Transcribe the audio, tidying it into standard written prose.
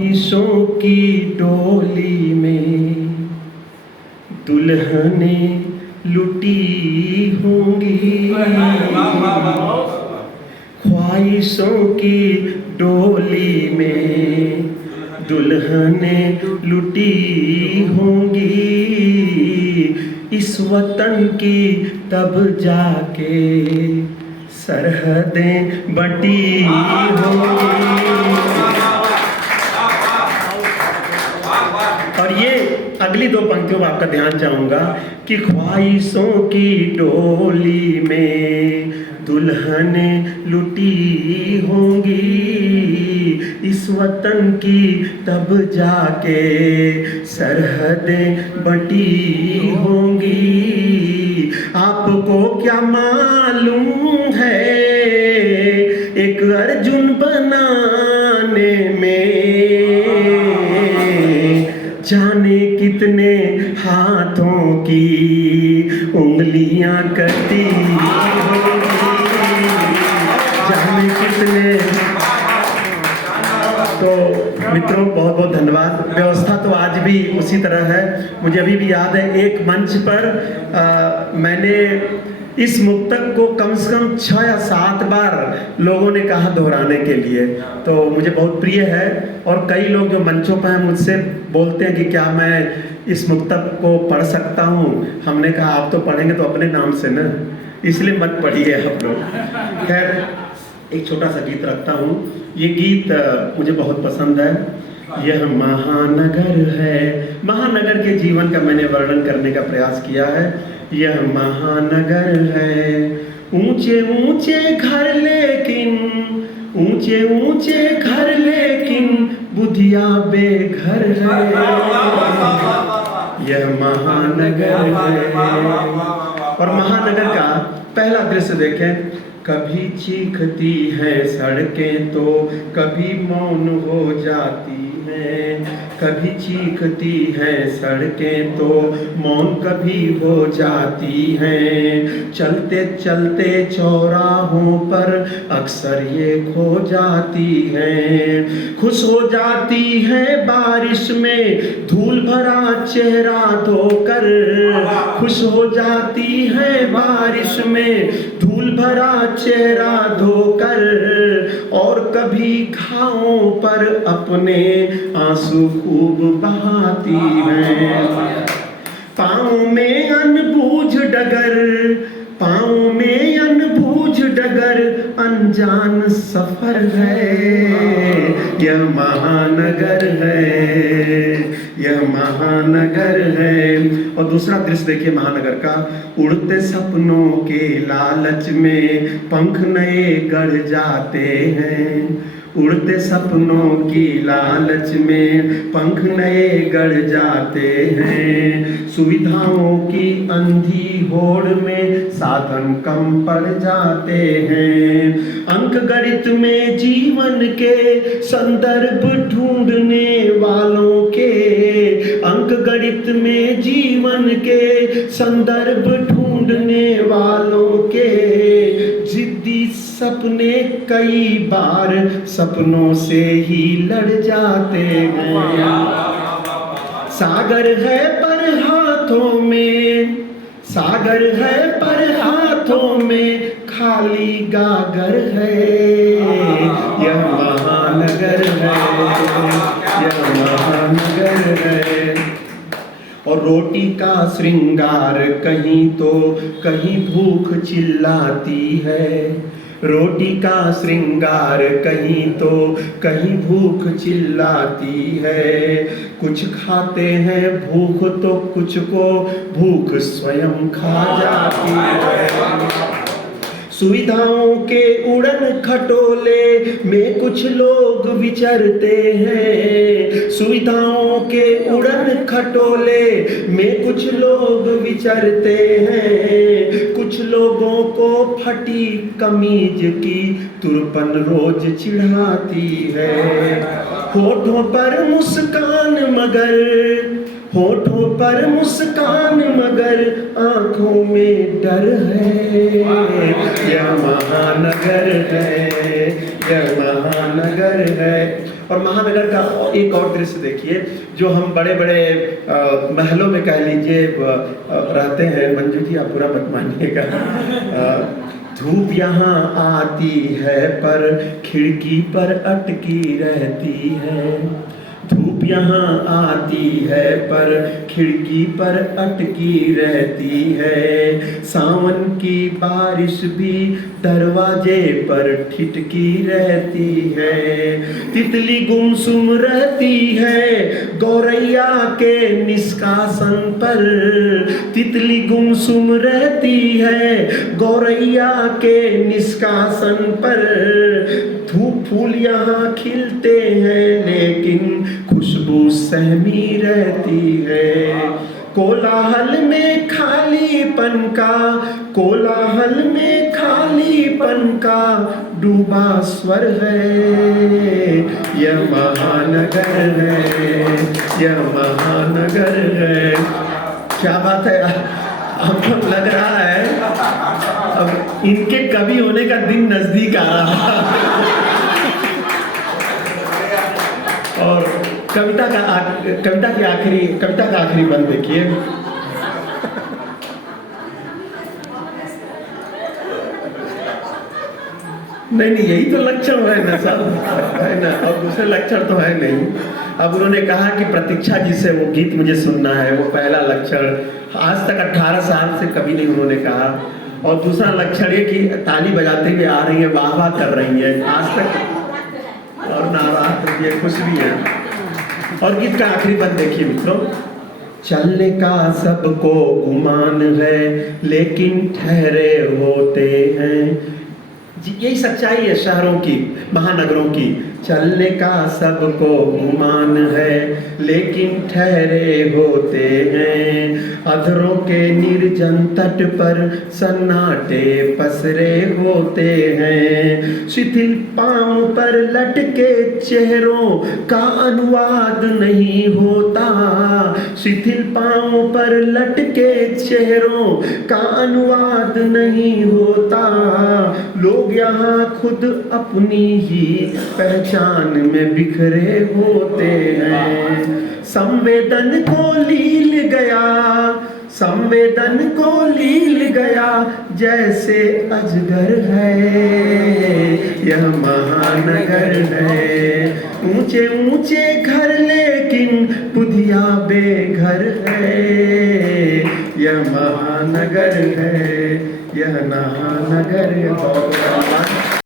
ख्वाहिशों की डोली में दुल्हनें लुटी होंगी, ख्वाहिशों की डोली में दुल्हनें लुटी होंगी, इस वतन की तब जाके सरहदें बटी होंगी। और ये अगली दो पंक्तियों में आपका ध्यान चाहूंगा कि ख्वाहिशों की डोली में दुल्हनें लुटी होंगी, इस वतन की तब जाके सरहदें बटी होंगी। आपको क्या मालूम है एक अर्जुन बनाने में जाने कितने हाथों की उंगलियां कटी होंगी, जाने कितने। तो मित्रों बहुत बहुत धन्यवाद। व्यवस्था तो आज भी उसी तरह है। मुझे अभी भी याद है एक मंच पर मैंने इस मुक्तक को कम से कम 6 या 7 बार लोगों ने कहा दोहराने के लिए, तो मुझे बहुत प्रिय है। और कई लोग जो मंचों पर हैं मुझसे बोलते हैं कि क्या मैं इस मुक्तक को पढ़ सकता हूँ। हमने कहा आप तो पढ़ेंगे तो अपने नाम से ना, इसलिए मत पढ़िए आप लोग। खैर एक छोटा सा गीत रखता हूँ। ये गीत मुझे बहुत पसंद है। यह महानगर है, महानगर के जीवन का मैंने वर्णन करने का प्रयास किया है। यह महानगर है, ऊंचे ऊंचे घर लेकिन, ऊंचे ऊंचे घर लेकिन बुधिया बेघर है। यह महानगर है। और महानगर का पहला दृश्य देखें। कभी चीखती है सड़कें तो कभी मौन हो जाती हैं, कभी चीखती है सड़कें तो मौन कभी हो जाती हैं। चलते चलते चौराहों पर अक्सर ये खो जाती हैं। खुश हो जाती है बारिश में धूल भरा चेहरा धोकर, खुश हो जाती है बारिश में धूल भरा चेहरा धोकर। और कभी घावों पर अपने आंसू खूब बहाती हैं। पाँव में अनबूझ डगर, पाँव में अनबूझ डगर अनजान सफर है। यह महानगर है, यह महानगर है। और दूसरा दृश्य देखिए महानगर का। उड़ते सपनों के लालच में पंख नए गढ़ जाते हैं, उड़ते सपनों की लालच में पंख नए गढ़ जाते हैं। सुविधाओं की अंधी होड़ में साधन कम पड़ जाते हैं। अंक गणित में जीवन के संदर्भ ढूंढने वालों के, अंक गणित में जीवन के संदर्भ ढूंढने वालों के जिद्दी सपने कई बार सपनों से ही लड़ जाते हैं। सागर है पर हाथों में, सागर है पर हाथों में खाली गागर है। यह महानगर है, यह महानगर है। और रोटी का श्रृंगार कहीं तो कहीं भूख चिल्लाती है, रोटी का श्रृंगार कहीं तो कहीं भूख चिल्लाती है। कुछ खाते हैं भूख तो कुछ को भूख स्वयं खा जाती है। सुविधाओं के उड़न खटोले में कुछ लोग विचरते हैं, सुविधाओं के उड़न खटोले में कुछ लोग विचरते हैं। कुछ लोगों को फटी कमीज की तुरपन रोज चिढ़ाती है। होठों पर मुस्कान मगर, होठों पर मुस्कान मगर आंखों में डर है। यह महानगर है, यह महानगर है। और महानगर का एक और दृश्य देखिए, जो हम बड़े बड़े महलों में कह लीजिए रहते हैं। मंजू जी आप पूरा मत मानिएगा। धूप यहाँ आती है पर खिड़की पर अटकी रहती है। धूप यहाँ आती है पर खिड़की पर अटकी रहती है। सावन की बारिश भी दरवाजे पर ठिठकी रहती है। तितली गुमसुम रहती है गौरैया के निष्कासन पर। तितली गुमसुम रहती है गौरैया के निष्कासन पर। धूप फूल यहाँ खिलते हैं लेकिन खुशबू सहमी रहती है। कोलाहल में खालीपन का, कोलाहल में खालीपन का डूबा स्वर है। यह महानगर है, यह महानगर है। क्या बात है, हमको लग रहा है अब इनके कवि होने का दिन नजदीक आ रहा है। और कविता का आखिरी बंद देखिए। नहीं यही तो लक्षण है ना सब, है ना, और दूसरे लक्षण तो है नहीं। अब उन्होंने कहा कि प्रतीक्षा जी से वो गीत मुझे सुनना है, वो पहला लक्षण। आज तक 18 साल से कभी नहीं उन्होंने कहा। और दूसरा लक्षण ये कि ताली बजाते हुए आ रही है, वाह वाह कर रही है आज तक, और नाराज ये खुश भी है। और गीत का आखिरी पद देखिए मित्रों। चलने का सबको गुमान है लेकिन ठहरे होते हैं। यही सच्चाई है शहरों की, महानगरों की। चलने का सबको गुमान है लेकिन ठहरे होते हैं। अधरों के निर्जन तट पर सन्नाटे पसरे होते हैं। शिथिल पांव पर लटके चेहरों का अनुवाद नहीं होता। शिथिल पांव पर लटके चेहरों का अनुवाद नहीं होता। लोग यहाँ खुद अपनी ही पहचान में बिखरे होते हैं। संवेदन को लील गया, संवेदन को लील गया जैसे अजगर है। यह महानगर है। ऊंचे ऊंचे घर लेकिन बुधिया बेघर है। यह महानगर है, यह महानगर है।